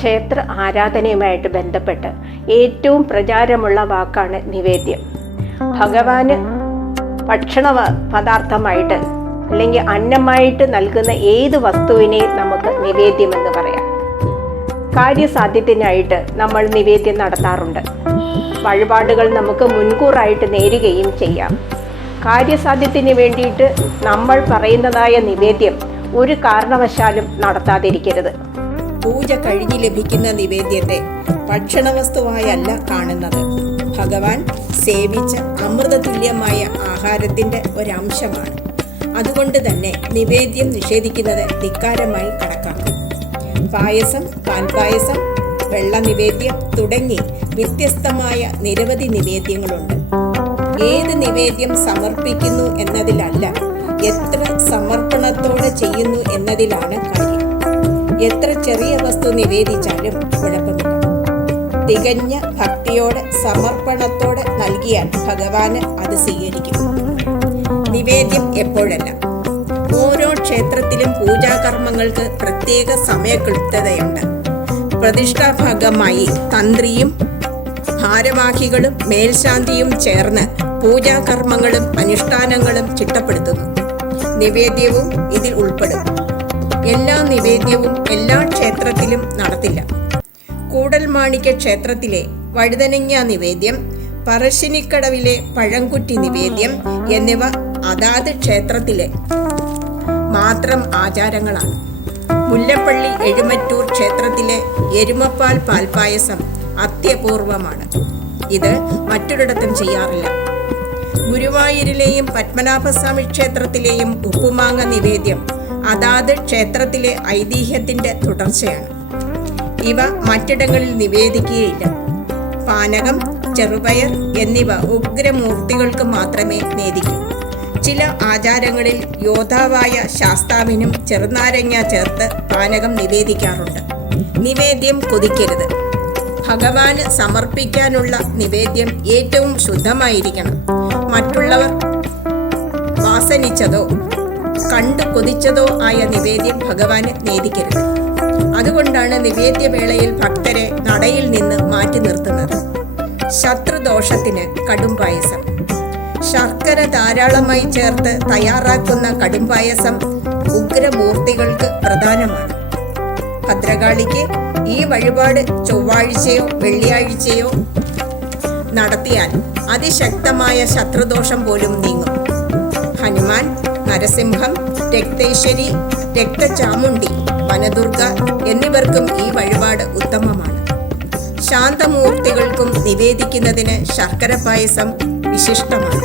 ക്ഷേത്ര ആരാധനയുമായിട്ട് ബന്ധപ്പെട്ട് ഏറ്റവും പ്രചാരമുള്ള വാക്കാണ് നിവേദ്യം. ഭഗവാന് ഭക്ഷണ പദാർത്ഥമായിട്ട് അല്ലെങ്കിൽ അന്നമായിട്ട് നൽകുന്ന ഏത് വസ്തുവിനെയും നമുക്ക് നിവേദ്യം എന്ന് പറയാം. കാര്യസാധ്യത്തിനായിട്ട് നമ്മൾ നിവേദ്യം നടത്താറുണ്ട്. വഴിപാടുകൾ നമുക്ക് മുൻകൂറായിട്ട് നേരുകയും ചെയ്യാം. കാര്യസാധ്യത്തിന് വേണ്ടിയിട്ട് നമ്മൾ പറയുന്നതായ നിവേദ്യം ഒരു കാരണവശാലും നടത്താതിരിക്കരുത്. പൂജ കഴിഞ്ഞ് ലഭിക്കുന്ന നിവേദ്യത്തെ ഭക്ഷണവസ്തുവായല്ല കാണുന്നത്. ഭഗവാൻ സേവിച്ച അമൃതതുല്യമായ ആഹാരത്തിന്റെ ഒരംശമാണ്. അതുകൊണ്ട് തന്നെ നിവേദ്യം നിഷേധിക്കുന്നത് ധിക്കാരമായി കണക്കാക്കും. പായസം പാൽപായസം വെള്ള നിവേദ്യം തുടങ്ങി വ്യത്യസ്തമായ നിരവധി നിവേദ്യങ്ങളുണ്ട്. ഏത് നിവേദ്യം സമർപ്പിക്കുന്നു എന്നതിലല്ല എത്ര സമർപ്പണത്തോടെ ചെയ്യുന്നു എന്നതിലാണ് കാര്യം. എത്ര ചെറിയ വസ്തു നിവേദിച്ചാലും കുഴപ്പമില്ല. തികഞ്ഞ ഭക്തിയോടെ സമർപ്പണത്തോടെ നൽകിയാൽ ഭഗവാന് അത് സ്വീകരിക്കും. നിവേദ്യം എപ്പോഴല്ല. ഓരോ ക്ഷേത്രത്തിലും പൂജാകർമ്മങ്ങൾക്ക് പ്രത്യേക സമയക്ലിപ്തതയുണ്ട്. പ്രതിഷ്ഠാഭാഗമായി തന്ത്രിയും ഭാരവാഹികളും മേൽശാന്തിയും ചേർന്ന് പൂജാകർമ്മങ്ങളും അനുഷ്ഠാനങ്ങളും ചിട്ടപ്പെടുത്തുന്നു. നിവേദ്യവും ഇതിൽ ഉൾപ്പെടും. എല്ലാ നിവേദ്യവും എല്ലാ ക്ഷേത്രത്തിലും നടത്തില്ല. കൂടൽമാണിക്യ ക്ഷേത്രത്തിലെ വഴുതനങ്ങ നിവേദ്യം പറശ്ശിനിക്കടവിലെ പഴംകുറ്റി നിവേദ്യം എന്നിവ അതാത് ക്ഷേത്രത്തിലെ മാത്രം ആചാരങ്ങളാണ്. മുല്ലപ്പള്ളി എഴുമറ്റൂർ ക്ഷേത്രത്തിലെ എരുമപ്പാൽ പാൽപായസം അത്യപൂർവമാണ്. ഇത് മറ്റൊരിടത്തും ചെയ്യാറില്ല. ഗുരുവായൂരിലെയും പത്മനാഭസ്വാമി ക്ഷേത്രത്തിലെയും ഉപ്പുമാങ്ങ നിവേദ്യം അതാത് ക്ഷേത്രത്തിലെ ഐതിഹ്യത്തിന്റെ തുടർച്ചയാണ്. ഇവ മറ്റിടങ്ങളിൽ നിവേദിക്കുകയില്ല. പാനകം ചെറുപയർ എന്നിവ ഉഗ്രമൂർത്തികൾക്ക് മാത്രമേ നേദിക്കൂ. ചില ആചാരങ്ങളിൽ യോദ്ധാവായ ശാസ്താവിനും ചെറുനാരങ്ങ ചേർത്ത് പാനകം നിവേദിക്കാറുണ്ട്. നിവേദ്യം കൊതിക്കരുത്. ഭഗവാന് സമർപ്പിക്കാനുള്ള നിവേദ്യം ഏറ്റവും ശുദ്ധമായിരിക്കണം. മറ്റുള്ളവർ വാസനിച്ചതോ കണ്ടു കൊതിച്ചതോ ആയ നിവേദ്യം ഭഗവാന് നേദിക്കരുത് അതുകൊണ്ടാണ് നിവേദ്യവേളയിൽ ഭക്തരെ നടയിൽ നിന്ന് മാറ്റി നിർത്തുന്നത്. ശത്രുദോഷത്തിന് കടും പായസം. ശർക്കര ധാരാളമായി ചേർത്ത് തയ്യാറാക്കുന്ന കടും പായസം ഉഗ്രമൂർത്തികൾക്ക് പ്രധാനമാണ്. ഭദ്രകാളിക്ക് ഈ വഴിപാട് ചൊവ്വാഴ്ചയോ വെള്ളിയാഴ്ചയോ നടത്തിയാൽ അതിശക്തമായ ശത്രുദോഷം പോലും നീങ്ങും. ഹനുമാൻ നരസിംഹം രക്തേശ്വരി രക്തചാമുണ്ടി വനദുർഗ എന്നിവർക്കും ഈ വഴിപാട് ഉത്തമമാണ്. ശാന്തമൂർത്തികൾക്കും നിവേദിക്കുന്നതിന് ശർക്കര പായസം വിശിഷ്ടമാണ്.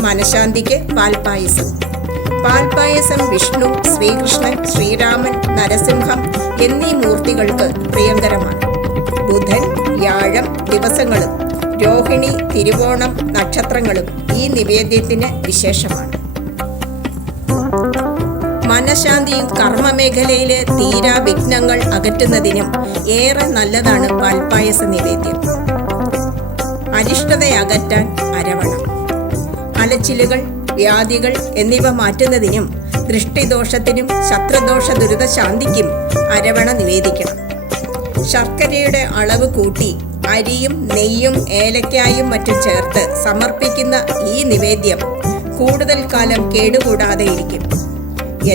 മനഃശാന്തിക്ക് പാൽപായസം. പാൽപായസം വിഷ്ണു ശ്രീകൃഷ്ണൻ ശ്രീരാമൻ നരസിംഹം എന്നീ മൂർത്തികൾക്ക് പ്രിയങ്കരമാണ്. ബുധൻ വ്യാഴം ദിവസങ്ങളും രോഹിണി തിരുവോണം നക്ഷത്രങ്ങളും ഈ നിവേദ്യത്തിന് വിശേഷമാണ്. മനഃശാന്തിയും കർമ്മമേഖലയിലെ തീരാ വിഘ്നങ്ങൾ അകറ്റുന്നതിനും ഏറെ നല്ലതാണ് പാൽപ്പായസ നിവേദ്യം. അരിഷ്ടതയകറ്റാൻ അരവണം. അലച്ചിലുകൾ വ്യാധികൾ എന്നിവ മാറ്റുന്നതിനും ദൃഷ്ടിദോഷത്തിനും ശത്രുദോഷ ദുരിതശാന്തിക്കും അരവണ നിവേദിക്കണം. ശർക്കരയുടെ അളവ് കൂട്ടി അരിയും നെയ്യും ഏലക്കായും മറ്റും ചേർത്ത് സമർപ്പിക്കുന്ന ഈ നിവേദ്യം കൂടുതൽ കാലം കേടുകൂടാതെ ഇരിക്കും.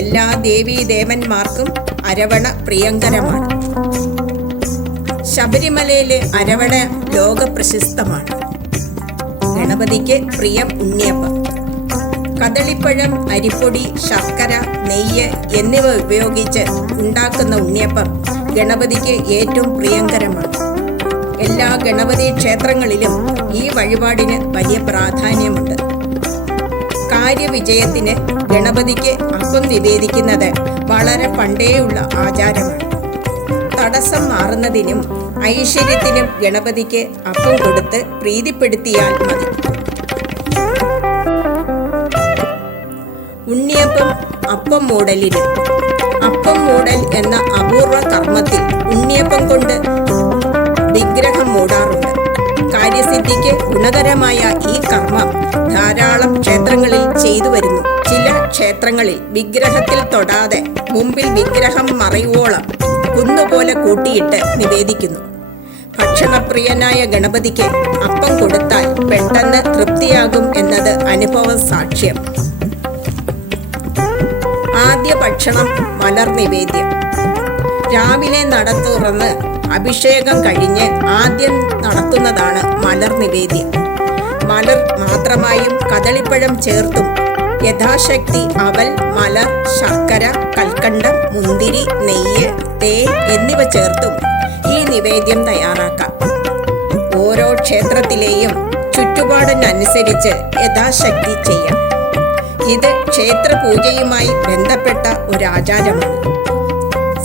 എല്ലാ ദേവീദേവന്മാർക്കും അരവണ പ്രിയങ്കരമാണ്. ശബരിമലയിലെ അരവണ ലോകപ്രശസ്തമാണ് ഗണപതിക്ക് പ്രിയം ഉണ്ണിയപ്പം. കദളിപ്പഴം അരിപ്പൊടി ശർക്കര നെയ്യ് എന്നിവ ഉപയോഗിച്ച് ഉണ്ടാക്കുന്ന ഉണ്ണിയപ്പം ഗണപതിക്ക് ഏറ്റവും പ്രിയങ്കരമാണ്. എല്ലാ ഗണപതി ക്ഷേത്രങ്ങളിലും ഈ വഴിപാടിന് വലിയ പ്രാധാന്യമുണ്ട്. കാര്യവിജയത്തിന് ഗണപതിക്ക് അപ്പം നിവേദിക്കുന്നത് വളരെ പണ്ടേയുള്ള ആചാരമാണ്. തടസ്സം മാറുന്നതിനും ഐശ്വര്യത്തിനും ഗണപതിക്ക് അപ്പം കൊടുത്ത് പ്രീതിപ്പെടുത്തിയാൽ മതി. ഉണ്ണിയപ്പം അപ്പം മൂടലിനും. അപ്പം മൂടൽ എന്ന അപൂർവ കർമ്മത്തിൽ ഉണ്ണിയപ്പം കൊണ്ട് വിഗ്രഹം മൂടാറുണ്ട്. കാര്യസിദ്ധിക്ക് ഗുണകരമായ ഈ കർമ്മം ധാരാളം ക്ഷേത്രങ്ങളിൽ ചെയ്തു വരുന്നു. ക്ഷേത്രങ്ങളിൽ വിഗ്രഹത്തിൽ തൊടാതെ മുമ്പിൽ വിഗ്രഹം മറയുവോളം കുന്നുപോലെ കൂട്ടിയിട്ട് നിവേദിക്കുന്നു. ഭക്ഷണപ്രിയനായ ഗണപതിക്ക് അപ്പം കൊടുത്താൽ പെട്ടെന്ന് തൃപ്തിയാകും എന്നത് അനുഭവ സാക്ഷ്യം. ആദ്യ ഭക്ഷണം മലർ നിവേദ്യം. രാവിലെ നട തുറന്ന് അഭിഷേകം കഴിഞ്ഞ് ആദ്യം നടത്തുന്നതാണ് മലർ നിവേദ്യം. മലർ മാത്രമായും കദളിപ്പഴം ചേർത്തും യഥാശക്തി അവൽ മലർ ശർക്കര കൽക്കണ്ടം മുന്തിരി നെയ്യ് തേൻ എന്നിവ ചേർത്തും ഈ നിവേദ്യം തയ്യാറാക്കാം. ഓരോ ക്ഷേത്രത്തിലെയും ചുറ്റുപാടിനനുസരിച്ച് യഥാശക്തി ചെയ്യാം. ഇത് ക്ഷേത്ര പൂജയുമായി ബന്ധപ്പെട്ട ഒരു ആചാരമാണ്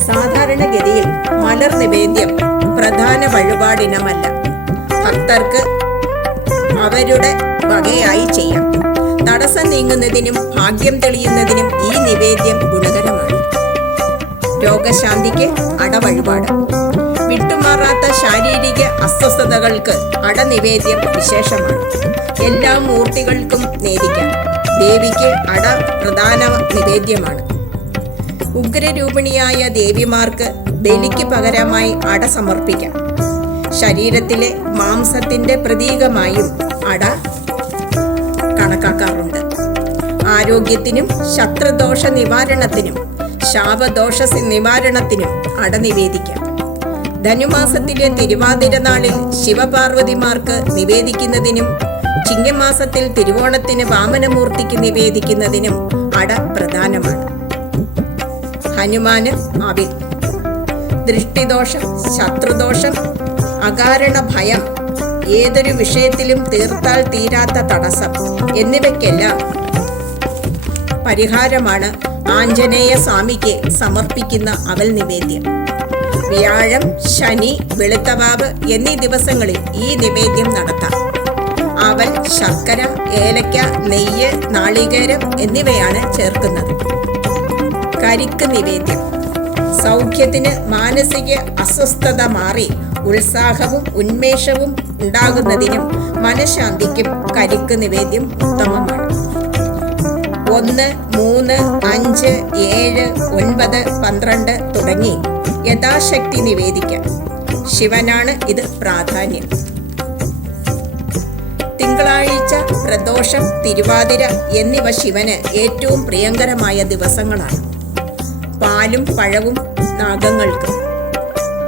സാധാരണഗതിയിൽ മലർ നിവേദ്യം പ്രധാന വഴിപാടിനമല്ല. ഭക്തർക്ക് അവരുടെ വകയായി ചെയ്യാം. തടസ്സം നീങ്ങുന്നതിനും ഭാഗ്യം തെളിയുന്നതിനും ഈ നിവേദ്യം ഗുണകരമാണ്. രോഗശാന്തിക്ക് അടവഴിപാട്. വിട്ടുമാറാത്ത ശാരീരിക അസ്വസ്ഥതകൾക്ക് അടനിവേദ്യം വിശേഷമാണ്. എല്ലാ മൂർത്തികൾക്കും നേദിക്കാം ദേവിക്ക് അട പ്രധാന നിവേദ്യമാണ്. ഉഗ്രരൂപിണിയായ ദേവിമാർക്ക് ബലിക്ക് പകരമായി അട സമർപ്പിക്കാം. ശരീരത്തിലെ മാംസത്തിന്റെ പ്രതീകമായും അട കണക്കാക്കാറുണ്ട്. ആരോഗ്യത്തിനും ശത്രുദോഷ നിവാരണത്തിനും ശാപദോഷ നിവാരണത്തിനും അട നിവേദിക്കാം. ധനുമാസത്തിലെ തിരുവാതിര നാളിൽ ശിവപാർവതിമാർക്ക് നിവേദിക്കുന്നതിനും ചിങ്ങമാസത്തിൽ തിരുവോണത്തിന് വാമനമൂർത്തിക്ക് നിവേദിക്കുന്നതിനും അട പ്രധാനമാണ്. ഹനുമാന് അവിൽ. ദൃഷ്ടിദോഷം ശത്രുദോഷം അകാരണ ഭയം ഏതൊരു വിഷയത്തിലും തീർത്താൽ തീരാത്ത തടസ്സം. എന്നിവയ്ക്കെല്ലാം പരിഹാരമാണ് ആഞ്ജനേയ സ്വാമിക്ക് സമർപ്പിക്കുന്ന അവൽ നിവേദ്യം. വ്യാഴം ശനി വെളുത്തവാവ് എന്നീ ദിവസങ്ങളിൽ ഈ നിവേദ്യം നടത്താം. അവൽ ശർക്കര ഏലക്ക നെയ്യ് നാളികേരം എന്നിവയാണ് ചേർക്കുന്നത്. കരിക്ക് നിവേദ്യം. സൗഖ്യത്തിന് മാനസിക അസ്വസ്ഥത മാറി ഉത്സാഹവും ഉന്മേഷവും ഉണ്ടാകുന്നതിനും മനഃശാന്തിക്കും കരിക്ക് നിവേദ്യം ഉത്തമമാണ്. ഒന്ന് മൂന്ന് അഞ്ച് ഏഴ് ഒൻപത് പന്ത്രണ്ട് തുടങ്ങി യഥാശക്തി നിവേദിക്കാം. ശിവനാണ് ഇത് പ്രാധാന്യം. തിങ്കളാഴ്ച പ്രദോഷം തിരുവാതിര എന്നിവ ശിവന് ഏറ്റവും പ്രിയങ്കരമായ ദിവസങ്ങളാണ്. പാലും പഴവും നാഗങ്ങൾക്ക്.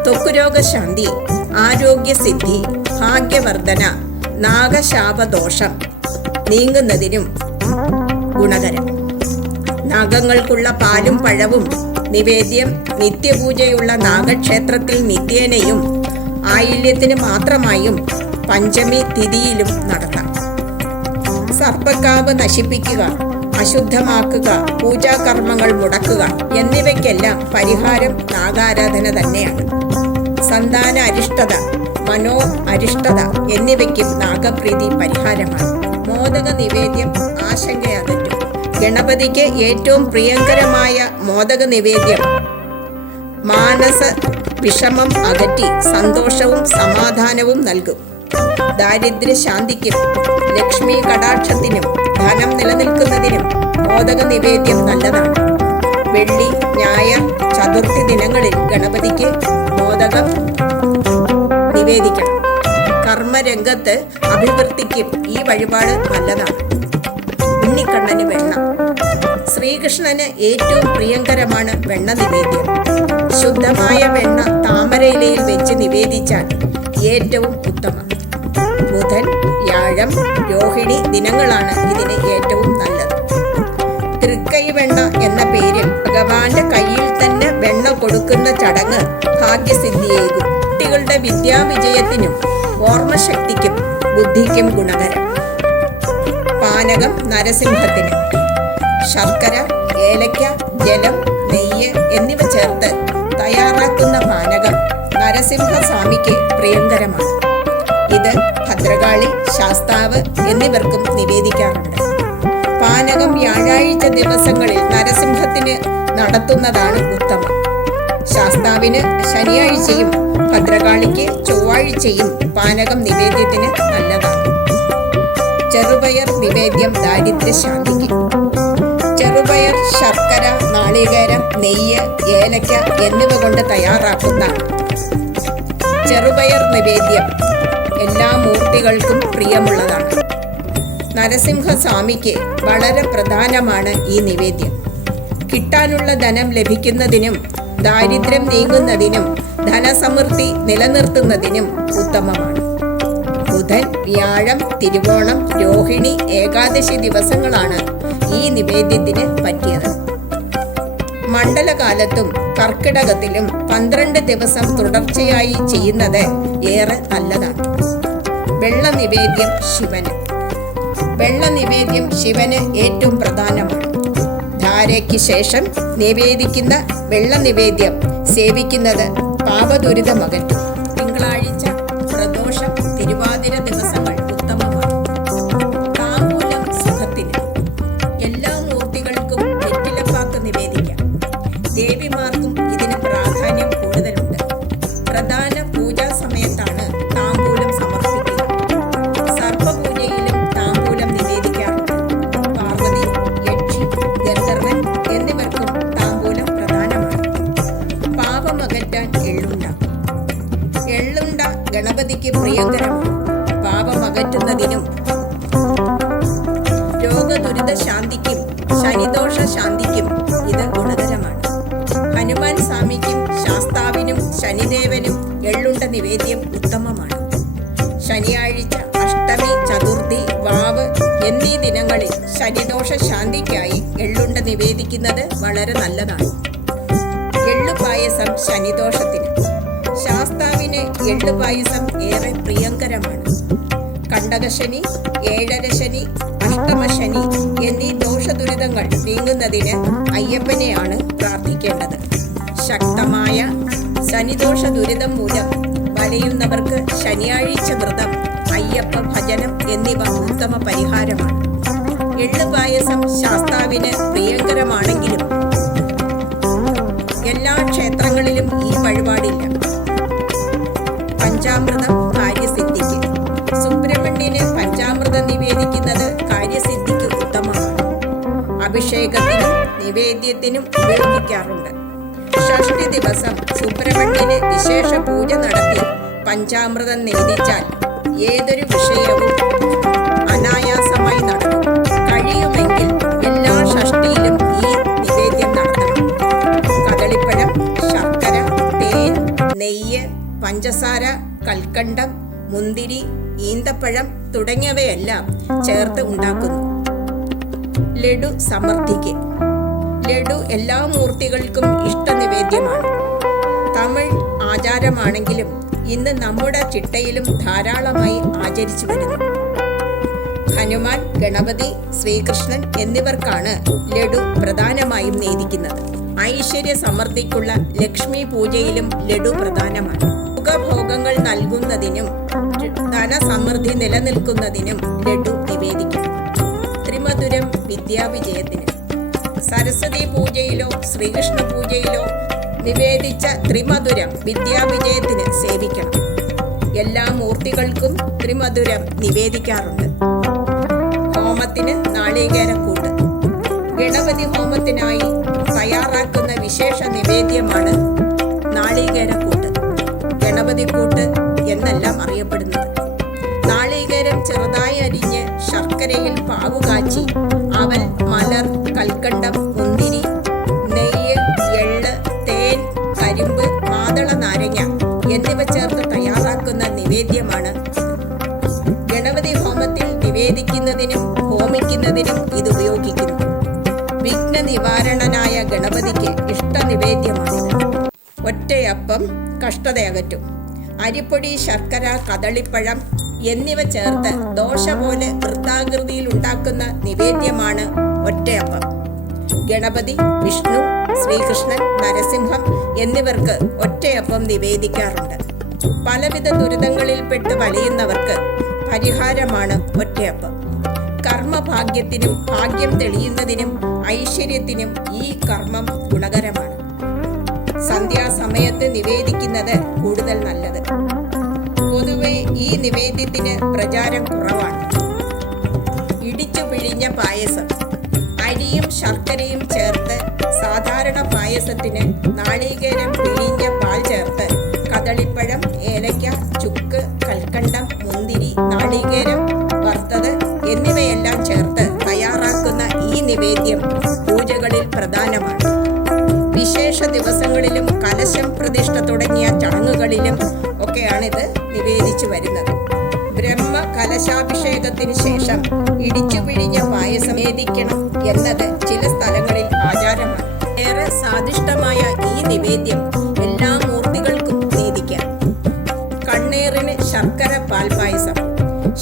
ത്വക്കുരോഗശാന്തി ആരോഗ്യസിദ്ധി ഭാഗ്യവർദ്ധന നാഗശാപദോഷം നീങ്ങുന്നതിനും ഗുണകരം. നാഗങ്ങൾക്കുള്ള പാലും പഴവും നിവേദ്യം നിത്യപൂജയുള്ള നാഗക്ഷേത്രത്തിൽ നിത്യേനയും ആയില്യത്തിന് മാത്രമായും പഞ്ചമി തിഥിയിലും നടത്താം. സർപ്പക്കാവ് നശിപ്പിക്കുക അശുദ്ധമാക്കുക പൂജാകർമ്മങ്ങൾ മുടക്കുക എന്നിവയ്ക്കെല്ലാം പരിഹാരം നാഗാരാധന തന്നെയാണ്. സന്താന അരിഷ്ടത മനോ അരിഷ്ടത എന്നിവയ്ക്കും നാഗപ്രീതി പരിഹാരമാണ്. മോദക നിവേദ്യം ആശങ്കയകറ്റും ഗണപതിക്ക് ഏറ്റവും പ്രിയങ്കരമായ മോദക നിവേദ്യം. മാനസ വിഷമം അകറ്റി സന്തോഷവും സമാധാനവും നൽകും. ദാരിദ്ര്യ ശാന്തിക്കും ലക്ഷ്മി കടാക്ഷത്തിനും ധനം നിലനിൽക്കുന്നതിനും മോദക നിവേദ്യം നല്ലതാണ്. വെള്ളി ഞായർ ചതുർത്ഥി ദിനങ്ങളിൽ ഗണപതിക്ക് മോദകം നിവേദിക്കണം. കർമ്മരംഗത്ത് അഭിവൃദ്ധിക്കും ഈ വഴിപാട് നല്ലതാണ്. ഉണ്ണിക്കണ്ണന് വെണ്ണ ശ്രീകൃഷ്ണന് ഏറ്റവും പ്രിയങ്കരമാണ് വെണ്ണ നിവേദ്യം. ശുദ്ധമായ വെണ്ണ താമരയിലയിൽ വെച്ച് നിവേദിച്ചാൽ ഏറ്റവും ഉത്തമം. ബുധൻ വ്യാഴം രോഹിണി ദിനങ്ങളാണ് ഇതിന് ഏറ്റവും നല്ലത്. തൃക്കൈ വെണ്ണ എന്ന പേരിൽ ഭഗവാന്റെ കയ്യിൽ തന്നെ വെണ്ണ കൊടുക്കുന്ന ചടങ്ങ് ഭാഗ്യസിദ്ധിയേകും. കുട്ടികളുടെ വിദ്യാവിജയത്തിനും ഓർമ്മശക്തിക്കും ബുദ്ധിക്കും ഗുണകരം. പാനകം നരസിംഹത്തിന്. ശർക്കര ഏലക്ക ജലം നെയ്യ് എന്നിവ ചേർത്ത് തയ്യാറാക്കുന്ന പാനകം നരസിംഹസ്വാമിക്ക് പ്രിയങ്കരമാണ്. ഇത് ഭദ്രകാളി ശാസ്താവ് എന്നിവർക്കും നിവേദിക്കാറുണ്ട്. പാനകം വ്യാഴാഴ്ച ദിവസങ്ങളിൽ നരസിംഹത്തിന് നടത്തുന്നതാണ് ഉത്തമം. ശാസ്താവിന് ശനിയാഴ്ചയും ഭദ്രകാളിക്ക് ചൊവ്വാഴ്ചയും പാനകം നിവേദ്യത്തിന് നല്ലതാണ്. ചെറുപയർ നിവേദ്യം ദാരിദ്ര്യശാന്തിക്ക്. ചെറുപയർ ശർക്കര നാളികേരം നെയ്യ് ഏലക്ക എന്നിവ കൊണ്ട് തയ്യാറാക്കുന്ന ചെറുപയർ നിവേദ്യം എല്ലാ മൂർത്തികൾക്കും പ്രിയമുള്ളതാണ്. നരസിംഹസ്വാമിക്ക് വളരെ പ്രധാനമാണ് ഈ നിവേദ്യം. കിട്ടാനുള്ള ധനം ലഭിക്കുന്നതിനും ദാരിദ്ര്യം നീങ്ങുന്നതിനും ധനസമൃദ്ധി നിലനിർത്തുന്നതിനും ഉത്തമമാണ്. ബുധൻ വ്യാഴം തിരുവോണം രോഹിണി ഏകാദശി ദിവസങ്ങളാണ് ഈ നിവേദ്യത്തിന് പറ്റിയത്. മണ്ഡലകാലത്തും കർക്കിടകത്തിലും പന്ത്രണ്ട് ദിവസം തുടർച്ചയായി ചെയ്യുന്നത് ഏറെ നല്ലതാണ്. വെള്ള നിവേദ്യം ശിവന്. വെള്ള നിവേദ്യം ശിവന് ഏറ്റവും പ്രധാനമാണ്. ധാരയ്ക്ക് ശേഷം നിവേദിക്കുന്ന വെള്ള നിവേദ്യം സേവിക്കുന്നത് പാപദുരിതമകറ്റും തിങ്കളാഴ്ച പ്രദോഷം തിരുവാതിര ദിവസങ്ങൾ എള്ളുണ്ട നിവേദിക്കുന്നത് വളരെ നല്ലതാണ്. എള്ളു പായസം ശനിദോഷത്തിന്. ശാസ്താവിന് എള്ളു പായസം ഏറെ പ്രിയങ്കരമാണ്. കണ്ടകശനി ഏഴരശനി അഷ്ടമശനി എന്നീ ദോഷദുരിതങ്ങൾ നീങ്ങുന്നതിന് അയ്യപ്പനെയാണ് പ്രാർത്ഥിക്കേണ്ടത്. ശക്തമായ ശനിദോഷ ദുരിതം മൂലം വലയുന്നവർക്ക് ശനിയാഴ്ച വ്രതം അയ്യപ്പ ഭജനം എന്നിവ ഉത്തമ പരിഹാരമാണ്. എള്ളു പായസം ശാസ്താവിന് പ്രിയങ്കരമാണെങ്കിലും എല്ലാ ക്ഷേത്രങ്ങളിലും ഈ വഴിപാടില്ല. പഞ്ചാമൃതം കാര്യസിദ്ധിക്ക്. സുബ്രഹ്മണ്യന് പഞ്ചാമൃതം നിവേദിക്കുന്നത് കാര്യസിദ്ധിക്ക് ഉത്തമമാണ്. അഭിഷേകത്തിനും നിവേദ്യത്തിനും ഉപയോഗിക്കാറുണ്ട്. ഷഷ്ടി ദിവസം സുബ്രഹ്മണ്യന് വിശേഷ പൂജ നടത്തി പഞ്ചാമൃതം നേദിച്ചാൽ ഏതൊരു വിഷയവും പഞ്ചസാര കൽക്കണ്ടം മുന്തിരി ഈന്തപ്പഴം തുടങ്ങിയവയെല്ലാം ചേർത്ത് ഉണ്ടാക്കുന്നു. ലഡു സമൃദ്ധിക്ക്. ലഡു എല്ലാ മൂർത്തികൾക്കും ഇഷ്ടനിവേദ്യമാണ്. തമിഴ് ആചാരമാണെങ്കിലും ഇന്ന് നമ്മുടെ ചിട്ടയിലും ധാരാളമായി ആചരിച്ചു വരുന്നു. ഹനുമാൻ ഗണപതി ശ്രീകൃഷ്ണൻ എന്നിവർക്കാണ് ലഡു പ്രധാനമായും നേദിക്കുന്നത്. ഐശ്വര്യ സമൃദ്ധിക്കുള്ള ലക്ഷ്മി പൂജയിലും ലഡു പ്രധാനമാണ്. നൽകുന്നതിനും ധനസമൃദ്ധി നിലനിൽക്കുന്നതിനും ലഡു നിവേദിക്കും ത്രിമധുരം വിദ്യാവിജയത്തിന്. സരസ്വതി പൂജയിലോ ശ്രീകൃഷ്ണ പൂജയിലോ നിവേദിച്ച ത്രിമധുരം വിദ്യാവിജയത്തിന് സേവിക്കണം. എല്ലാ മൂർത്തികൾക്കും ത്രിമധുരം നിവേദിക്കാറുണ്ട്. ഹോമത്തിന് നാളികേരക്കൂട്ട് ഗണപതി ഹോമത്തിനായി തയ്യാറാക്കുന്ന വിശേഷ നിവേദ്യമാണ് നാളികേരക്കൂട്ട് ഗണപതി കൂട്ട് എന്നെല്ലാം അറിയപ്പെടുന്നത്. നാളികേരം ചെറുതായി അരിഞ്ഞ് ശർക്കരയിൽ പാവു കാച്ചി അവൽ മലർ കൽക്കണ്ടം മുന്തിരി നെയ്യ് എള്ള് തേൻ കരിമ്പ് മാതള നാരങ്ങ എന്നിവ ചേർത്ത് തയ്യാറാക്കുന്ന നിവേദ്യമാണ് ഗണപതി ഹോമത്തിൽ നിവേദിക്കുന്നതിനും ഹോമിക്കുന്നതിനും ഇത് ഉപയോഗിക്കുന്നു വിഘ്ന നിവാരണനായ ഗണപതിക്ക് ഇഷ്ട നിവേദ്യമാണിത് ഒറ്റയപ്പം കഷ്ടതയകറ്റും അരിപ്പൊടി ശർക്കര കദളിപ്പഴം എന്നിവ ചേർത്ത് ദോശ പോലെ വൃത്താകൃതിയിൽ ഉണ്ടാക്കുന്ന നിവേദ്യമാണ് ഒറ്റയപ്പം. ഗണപതി വിഷ്ണു ശ്രീകൃഷ്ണൻ നരസിംഹം എന്നിവർക്ക് ഒറ്റയപ്പം നിവേദിക്കാറുണ്ട്. പലവിധ ദുരിതങ്ങളിൽപ്പെട്ട് വലയുന്നവർക്ക് പരിഹാരമാണ് ഒറ്റയപ്പം. കർമ്മഭാഗ്യത്തിനും ഭാഗ്യം തെളിയുന്നതിനും ഐശ്വര്യത്തിനും ഈ കർമ്മം ഗുണകരമാണ്. സന്ധ്യാസമയത്ത് നിവേദിക്കുന്നത് കൂടുതൽ നല്ലത്. പൊതുവെ ഈ നിവേദ്യത്തിന് പ്രചാരം കുറവാണ്. ഇടിച്ചു പിഴിഞ്ഞ പായസം. അരിയും ശർക്കരയും ചേർത്ത് സാധാരണ പായസത്തിന് നാളികേരം പിഴിഞ്ഞ പാൽ ചേർത്ത് കദളിപ്പഴം ഏലയ്ക്ക ചുക്ക് കൽക്കണ്ടം മുന്തിരി നാളികേരം വറുത്തത് എന്നിവയെല്ലാം ചേർത്ത് തയ്യാറാക്കുന്ന ഈ നിവേദ്യം കലശം പ്രതിഷ്ഠ തുടങ്ങിയ ചടങ്ങുകളിലും ഒക്കെയാണിത് നിവേദിച്ചു വരുന്നത്. ബ്രഹ്മ കലശാഭിഷേകത്തിന് ശേഷം ഇടിച്ചു പിഴിഞ്ഞ പായസം വേദിക്കണം എന്നത് ചില സ്ഥലങ്ങളിൽ ആചാരമാണ്. ഏറെ സ്വാദിഷ്ടമായ ഈ നിവേദ്യം എല്ലാ മൂർത്തികൾക്കും നീതിക്കാം. കണ്ണേറിന് ശർക്കര പാൽ പായസം.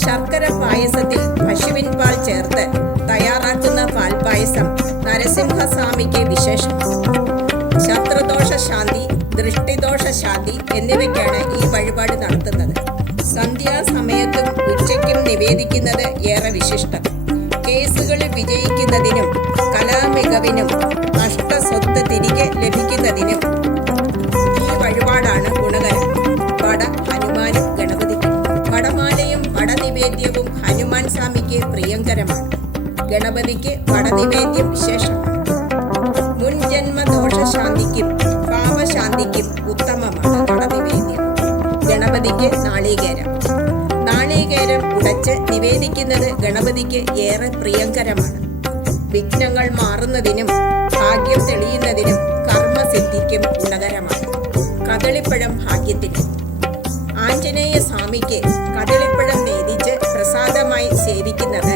ശർക്കര പായസത്തിൽ പശുവിൻ പാൽ ചേർത്ത് തയ്യാറാക്കുന്ന പാൽ പായസം നരസിംഹസ്വാമിക്ക് വിശേഷം. ശത്രുദോഷ ശാന്തി ദൃഷ്ടിദോഷ ശാന്തി എന്നിവയ്ക്കാണ് ഈ വഴിപാട് നടത്തുന്നത്. സന്ധ്യാസമയത്തും ഉച്ചയ്ക്കും നിവേദിക്കുന്നത് ഏറെ വിശിഷ്ടം. കേസുകളിൽ വിജയിക്കുന്നതിനും കലാമികവിനും നഷ്ടസ്വത്ത് തിരികെ ലഭിക്കുന്നതിനും ഈ വഴിപാടാണ് ഗുണകരം. വട ഹനുമാനും ഗണപതിക്കും വടമാലയും വടനിവേദ്യവും ഹനുമാൻ സ്വാമിക്ക് പ്രിയങ്കരമാണ്. ഗണപതിക്ക് വടനിവേദ്യം വിശേഷമാണ്. മുൻജന്മ ഗണപതിക്ക് നാളികേരം. നാളികേരം ഉടച്ച് നിവേദിക്കുന്നത് ഗണപതിക്ക് ഏറെ പ്രിയങ്കരമാണ്. വിഘ്നങ്ങൾ മാറുന്നതിനും ഭാഗ്യം തെളിയുന്നതിനും കർമ്മസിദ്ധിക്കും ഗുണകരമാണ്. കദളിപ്പഴം ഭാഗ്യത്തിന്. ആഞ്ജനേയ സ്വാമിക്ക് കദളിപ്പഴം നേദിച്ച് പ്രസാദമായി സേവിക്കുന്നത്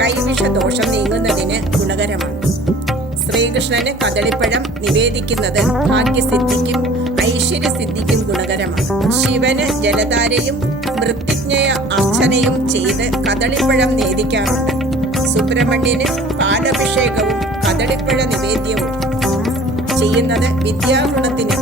കൈവിഷ ദോഷം നീങ്ങുന്നതിന് ഗുണകരമാണ്. ശ്രീകൃഷ്ണന് കദളിപ്പഴം നിവേദിക്കുന്നത് ഭാഗ്യസിദ്ധിക്കും ഐശ്വര്യസിദ്ധിക്കും ഗുണകരമാണ്. ശിവന് ജലധാരയും മൃത്യുജ്ഞയ അർച്ചനയും ചെയ്ത് കദളിപ്പഴം നേദിക്കാറുണ്ട്. സുബ്രഹ്മണ്യന് പാലഭിഷേകവും കദളിപ്പഴ നിവേദ്യവും ചെയ്യുന്നത് വിദ്യാഗുണത്തിന്